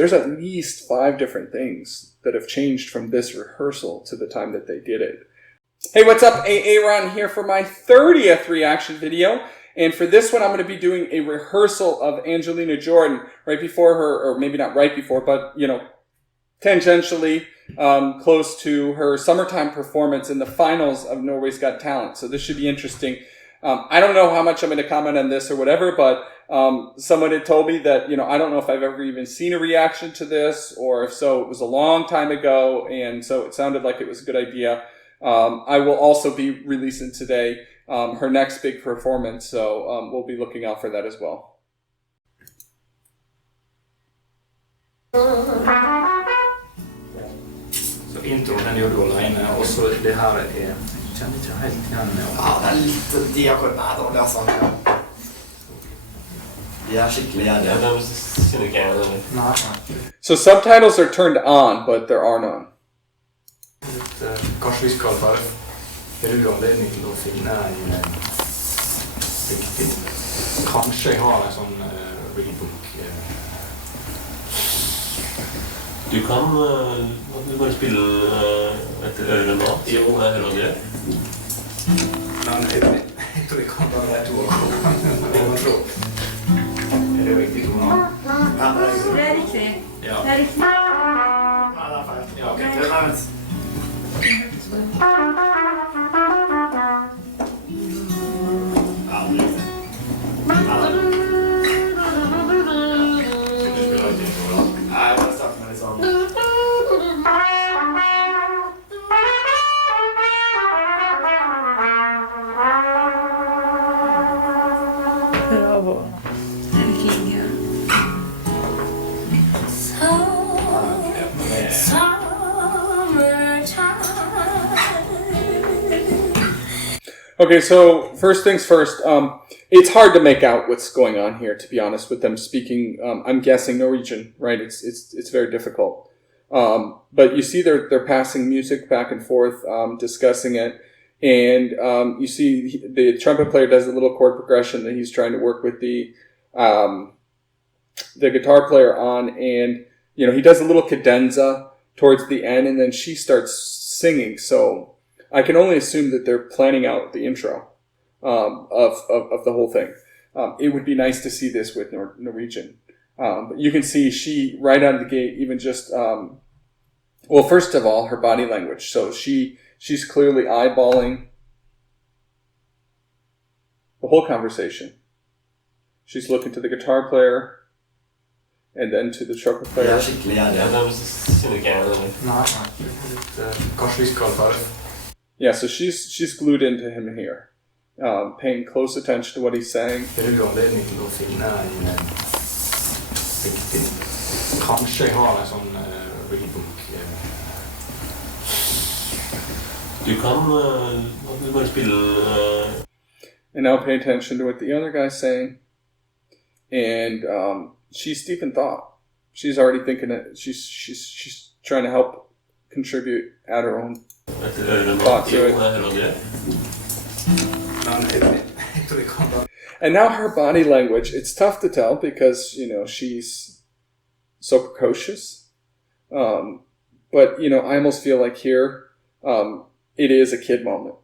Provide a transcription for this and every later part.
there's at least 5 different things that have changed from this rehearsal to the time that they did it. Hey, what's up? A-Aron here for my 30th reaction video. And for this one, I'm going to be doing a rehearsal of Angelina Jordan right before her, or maybe not right before, but, you know, tangentially close to her summertime performance in the finals of Norway's Got Talent. So this should be interesting. I don't know how much I'm going to comment on this or whatever, but someone had told me that, you know, I don't know if I've ever even seen a reaction to this, or if so, it was a long time ago, and so it sounded like it was a good idea. I will also be releasing today her next big performance, so we'll be looking out for that as well. Så intron den gjorde du alene, og så det her er... Kjenner ikke helt igjen. Ja, det er litt diakonat og det sånn. De er skikkelig gjerne. Ja, de kjenner ikke jeg det. Nei. So subtitles are turned on, but there are none. Kanskje vi skal bare bruke anledning til å finne en riktig. Kanskje jeg har en sånn readbook. Du kan bare spille etter øremat. Jo, jeg hører det. Men jeg tror jeg kan bare være 2 år. Er det riktig, Thomas? Ja, det er riktig. Det er riktig. Ja. Det er riktig. Ja, det er feil. Ja, ok. Det er nærmest. Ja, det er riktig. Ja, det er riktig. Nei, jeg bare starter med litt sånn. Bravo. Det er virkelig gøy. Okay, so first things first, it's hard to make out what's going on here, to be honest, with them speaking, I'm guessing Norwegian, right? It's very difficult. But you see they're passing music back and forth, discussing it, and you see the trumpet player does a little chord progression that he's trying to work with the guitar player on, and you know, he does a little cadenza towards the end, and then she starts singing, so I can only assume that they're planning out the intro of the whole thing. It would be nice to see this with Norwegian. But you can see she, right out of the gate, even just, well, first of all, her body language. So she's clearly eyeballing the whole conversation. She's looking to the guitar player and then to the trumpet De player. er skikkelig gjerne. Ja, de kjenner ikke jeg det. Nei. Kanskje vi skal bare... Yeah, so she's glued into him here, paying close attention to what he's saying. Bruke anledning til å finne en riktig. Kanskje jeg har en sånn readbook. Du kan bare spille... And now pay attention to what the other guy's saying. And she's deep in thought. She's already thinking that she's trying to help contribute at her own thought to it. And now her body language, it's tough to tell because, you know, she's so precocious. But, you know, I almost feel like here it is a kid moment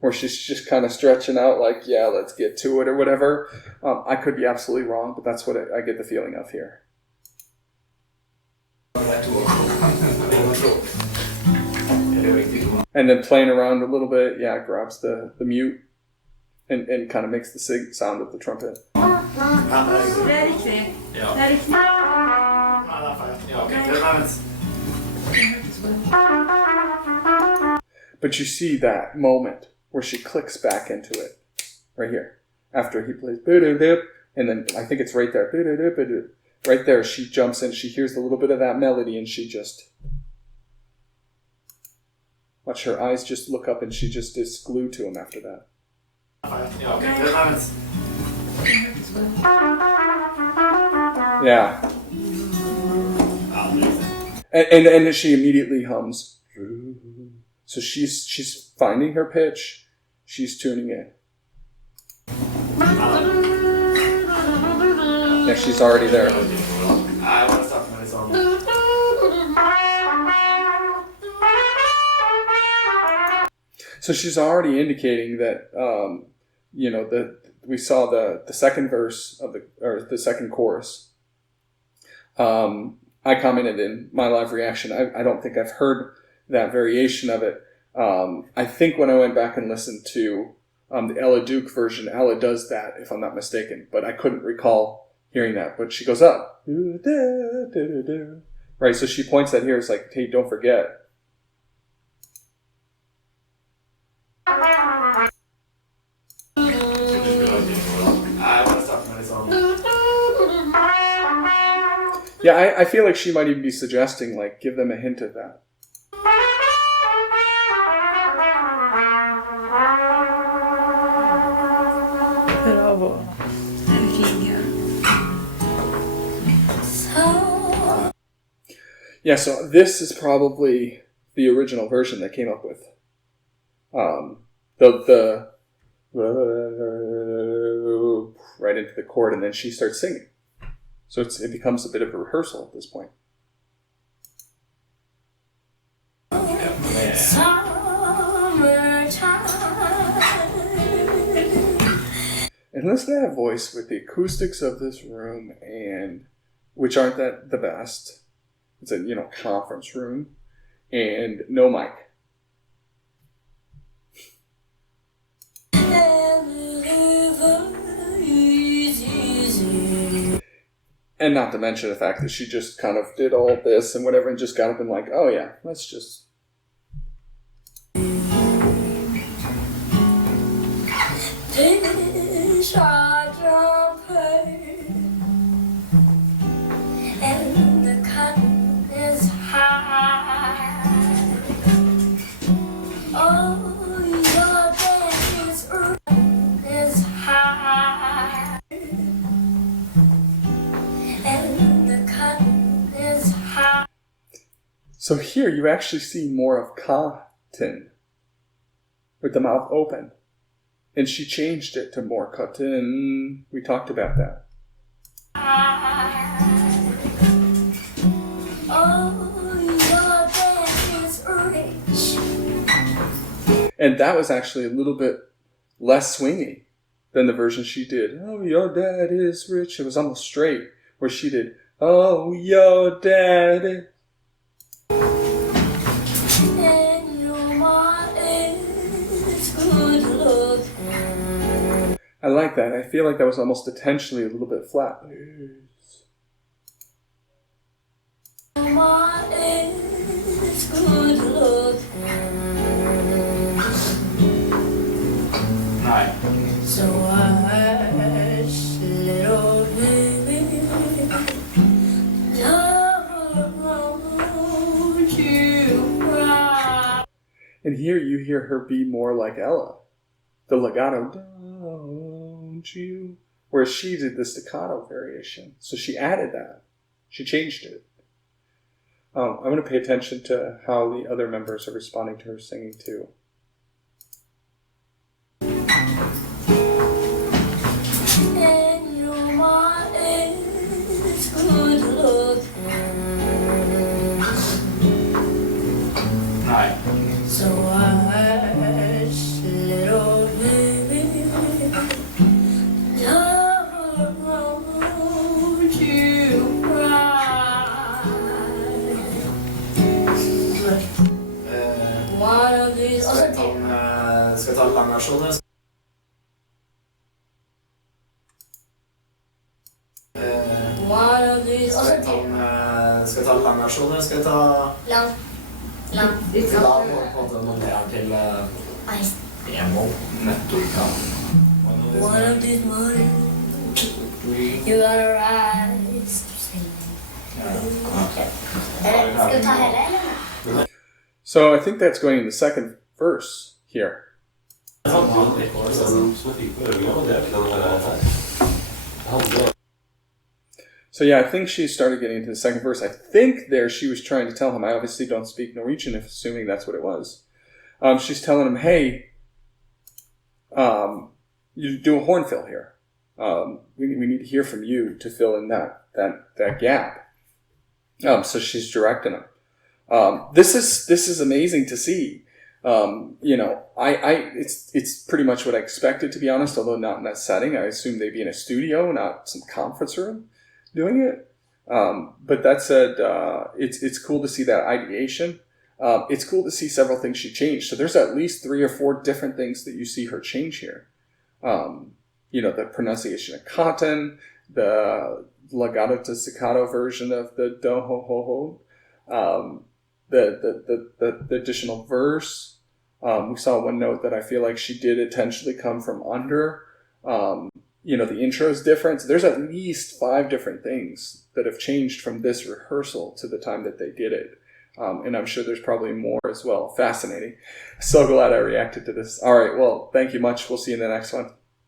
where she's just kind of stretching out like, yeah, let's get to it or whatever. I could be absolutely wrong, but that's what I get the feeling of here. And then playing around a little bit, yeah, grabs the mute and kind of makes the sound of the trumpet. Ja, det er riktig. Det er riktig. Ja. Det er riktig. Ja, det er feil. Ja, ok. Det er nærmest. But you see that moment where she clicks back into it, right here. After he plays, and then I think it's right there. Right there, she jumps in, she hears a little bit of that melody, and she just... Watch her eyes just look up, and she just is glued to him after that. Ja, ok. Det er nærmest. Yeah. Ja, det er riktig. And then she immediately hums. So she's finding her pitch. She's tuning in. Yeah, she's already there. Nei, jeg bare starter med litt sånn. So she's already indicating that, that we saw the second verse or the second chorus. I commented in my live reaction, I don't think I've heard that variation of it. I think when I went back and listened to the Ella Duke version, Ella does that, if I'm not mistaken, but I couldn't recall hearing that. But she goes up, right? So she points that here. It's like, hey, don't forget. Yeah, I feel like she might even be suggesting, like, give them a hint of that. Bravo. Yeah, so this is probably the original version that came up with the right into the chord, and then she starts singing. So it becomes a bit of a rehearsal at this point. And listen to that voice with the acoustics of this room, and which aren't that the best. It's a conference room, and no mic. And not to mention the fact that she just kind of did all this and whatever, and just got up and like, oh yeah, let's just. And the cotton is high. Oh, your dance is high. And the cotton is high. So here you actually see more of cotton with the mouth open. And she changed it to more cotton. We talked about that. And that was actually a little bit less swingy than the version she did. Oh, your dad is rich. It was almost straight, where she did, oh, your dad is... And your mom is good looking. I like that. I feel like that was almost intentionally a little bit flat. Your mom is good looking. So hush, little baby, don't you cry. And here you hear her be more like Ella. The legato, don't you? Whereas she did the staccato variation. So she added that. She changed it. I'm going to pay attention to how the other members are responding to her singing too. So hush, little baby, don't you cry. One of these other Skal jeg ta langversjonen? One of these other Skal jeg ta langversjonen? Skal jeg ta... Lang. Da på en måte noe ned til emo, nettopp, ja. One of these mornings, you gotta rise. Skal vi ta hele, eller? So I think that's going in the second verse here. So yeah, I think she started getting into the second verse. I think there she was trying to tell him, I obviously don't speak Norwegian, assuming that's what it was. She's telling him, hey, you do a horn fill here. We need to hear from you to fill in that gap. So she's directing him. This is amazing to see. It's pretty much what I expected, to be honest, although not in that setting. I assumed they'd be in a studio, not some conference room doing it. But that said, it's cool to see that ideation. It's cool to see several things she changed. So there's at least 3 or 4 different things that you see her change here. The pronunciation of cotton, the legato to staccato version of the do ho ho ho, the additional verse. We saw one note that I feel like she did intentionally come from under. The intro is different. So there's at least 5 different things that have changed from this rehearsal to the time that they did it. And I'm sure there's probably more as well. Fascinating. So glad I reacted to this. All right, well, thank you much. We'll see you in the next one.